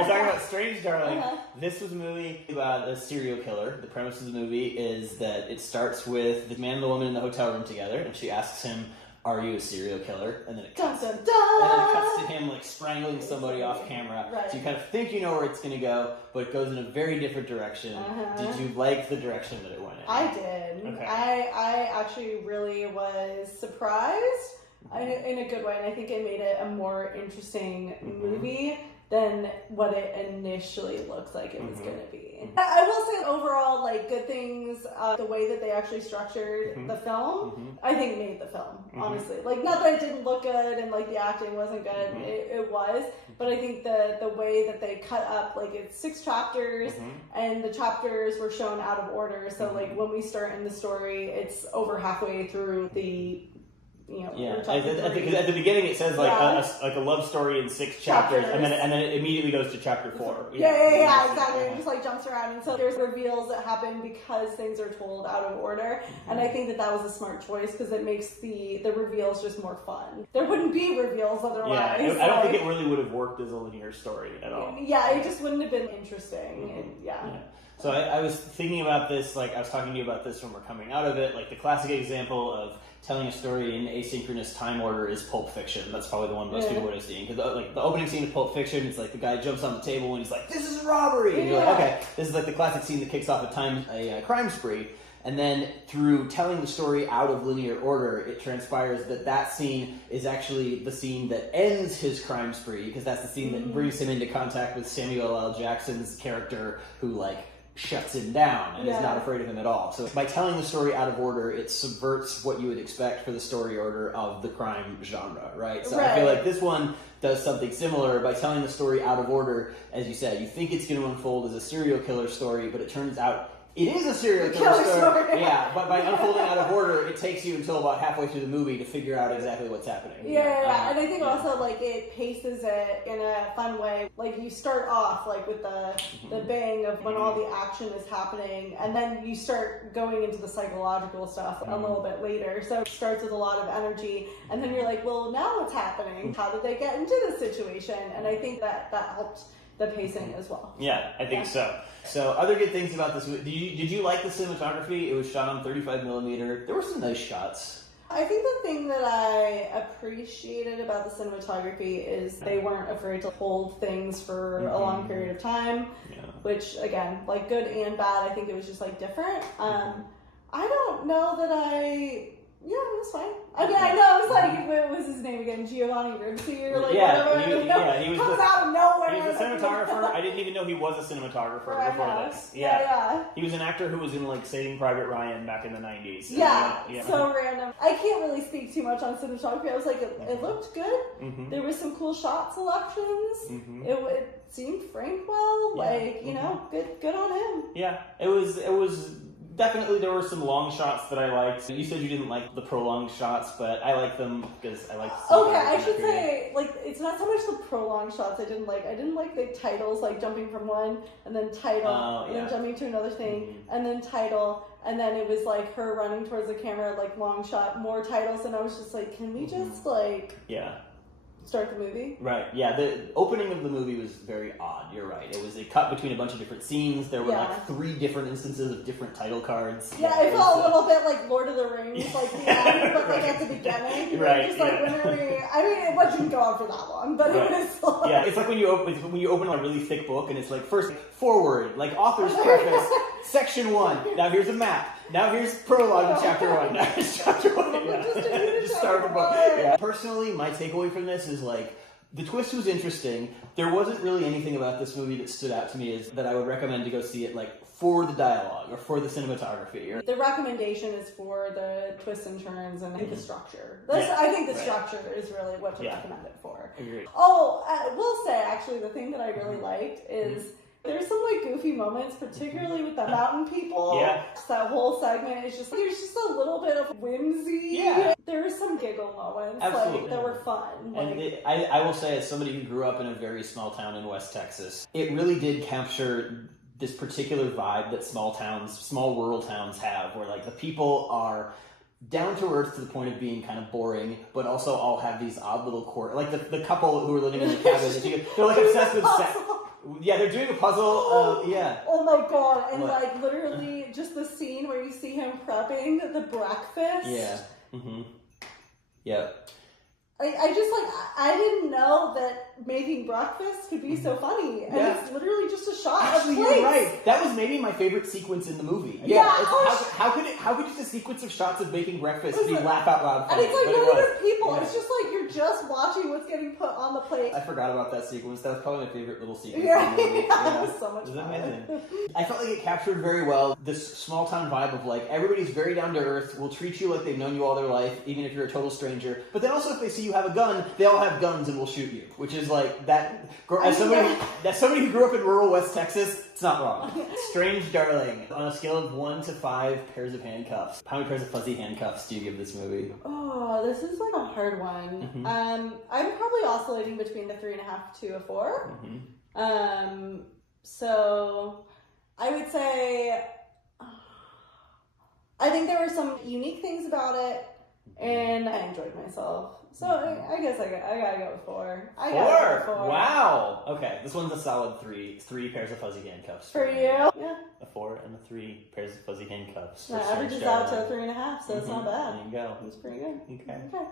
we're talking about Strange Darling. This was a movie about a serial killer. The premise of the movie is that it starts with the man and the woman in the hotel room together, and she asks him, "Are you a serial killer?" And then it cuts, dun, dun, dun. And then it cuts to him like strangling somebody off camera. Right. So you kind of think you know where it's going to go, but it goes in a very different direction. Did you like the direction that it went in? I did. Okay. I actually really was surprised in a good way, and I think it made it a more interesting movie than what it initially looks like it was going to be. I will say overall, like, good things, the way that they actually structured the film, I think made the film, honestly. Like, not that it didn't look good and, like, the acting wasn't good, it was, but I think the way that they cut up, like, it's 6 chapters, and the chapters were shown out of order, so, like, when we start in the story, it's over halfway through the... at the beginning it says like a love story in 6 chapters, and then it immediately goes to chapter 4. Exactly. It just like jumps around, and so there's reveals that happen because things are told out of order, and I think that was a smart choice because it makes the reveals just more fun. There wouldn't be reveals otherwise. Yeah, I don't think it really would have worked as a linear story at all. Yeah, it just wouldn't have been interesting. So I was thinking about this, like I was talking to you about this when we're coming out of it, like the classic example of telling a story in asynchronous time order is Pulp Fiction. That's probably the one most people would have seen. Because like the opening scene of Pulp Fiction, it's like the guy jumps on the table and he's like, "This is a robbery!" And you're like, okay, this is like the classic scene that kicks off a crime spree. And then through telling the story out of linear order, it transpires that scene is actually the scene that ends his crime spree, because that's the scene that brings him into contact with Samuel L. Jackson's character, who like shuts him down and is not afraid of him at all. So by telling the story out of order, it subverts what you would expect for the story order of the crime genre, right? So I feel like this one does something similar by telling the story out of order. As you said, you think it's going to unfold as a serial killer story, but it turns out it is a serial killer story. Yeah, but by unfolding out of order, it takes you until about halfway through the movie to figure out exactly what's happening. And I think also like it paces it in a fun way. Like you start off like with the bang of when all the action is happening, and then you start going into the psychological stuff a little bit later. So it starts with a lot of energy, and then you're like, well, now what's happening? How did they get into this situation? And I think that helped the pacing as well. Yeah, I think so. So, other good things about this movie. Did you like the cinematography? It was shot on 35mm. There were some nice shots. I think the thing that I appreciated about the cinematography is they weren't afraid to hold things for a long period of time, which, again, like good and bad, I think it was just like different. I don't know that yeah, it was fine. I mean, I know, it was like, what was his name again? Giovanni Ribisi or like whatever. He was comes out of nowhere. He was a cinematographer. I didn't even know he was a cinematographer before this. Yeah. He was an actor who was in like Saving Private Ryan back in the 90s. So random. I can't really speak too much on cinematography. I was like, it looked good. There were some cool shot selections. It seemed framed well. Like, you know, good on him. Yeah, it was definitely, there were some long shots that I liked. You said you didn't like the prolonged shots, but I like them because I like. Okay, I should say, like, it's not so much the prolonged shots I didn't like. I didn't like the titles, like jumping from one and then title, and then jumping to another thing, and then title, and then it was like her running towards the camera, like long shot, more titles, and I was just like, can we just like start the movie? Right, yeah, the opening of the movie was very odd, you're right. It was a cut between a bunch of different scenes. There were like 3 different instances of different title cards. Yeah, it felt a little bit like Lord of the Rings, like the end, but like at the beginning. Just like when I mean, it wasn't go on for that long, but it was like... Yeah, it's like when you open a really thick book and it's like, first, forward, like author's preface, section 1, now here's a map. Now here's prologue to chapter 1. Now here's chapter 1. Just start the book. Yeah. Personally, my takeaway from this is like, the twist was interesting. There wasn't really anything about this movie that stood out to me as that I would recommend to go see it, like, for the dialogue or for the cinematography. The recommendation is for the twists and turns and the structure. I think the structure is really what to recommend it for. Agreed. Oh, I will say, actually, the thing that I really liked is... There's some like goofy moments, particularly with the mountain people. Yeah. That whole segment is just, there's just a little bit of whimsy. Yeah. There's some giggle moments like, that were fun. And I will say, as somebody who grew up in a very small town in West Texas, it really did capture this particular vibe that small rural towns have, where like the people are down to earth to the point of being kind of boring, but also all have these odd little quirks. Like the couple who are living in the cabin, they're like obsessed with sex. Yeah, they're doing a puzzle. Yeah. Oh my god! And What? like literally, just the scene where you see him prepping the breakfast. Yeah. Mm-hmm. Yep. I just like I didn't know that making breakfast could be so funny, and Yeah. it's literally just a shot Actually, of you're plates. right. That was maybe my favorite sequence in the movie. Yeah, how could just a sequence of shots of making breakfast It's be like- laugh out loud And funny? it's like But it not was. even people. Yeah. It's just like you're just watching what's getting put on the plate. I forgot about that sequence. That was probably my favorite little sequence Yeah, in the movie. yeah, it was so much It was fun. amazing. I felt like it captured very well this small town vibe of like everybody's very down to earth, will treat you like they've known you all their life, even if you're a total stranger. But then also if they see you have a gun, they all have guns and will shoot you, which is like that. As somebody who grew up in rural West Texas, it's not wrong. Strange Darling. On a scale of 1 to 5 pairs of handcuffs, how many pairs of fuzzy handcuffs do you give this movie? Oh, this is like a hard one. Mhm. I'm probably oscillating between a 3.5 to a 4. Mm-hmm. So I would say I think there were some unique things about it, and I enjoyed myself. So I guess I gotta go with 4. I gotta go with 4. Wow. Okay, this one's a solid 3. 3 pairs of fuzzy handcuffs For me. you? Yeah. A 4 and a 3 pairs of fuzzy handcuffs. for That Strange averages out to Darling. 3.5, so it's not bad. There you go. It's pretty good. Okay. Okay.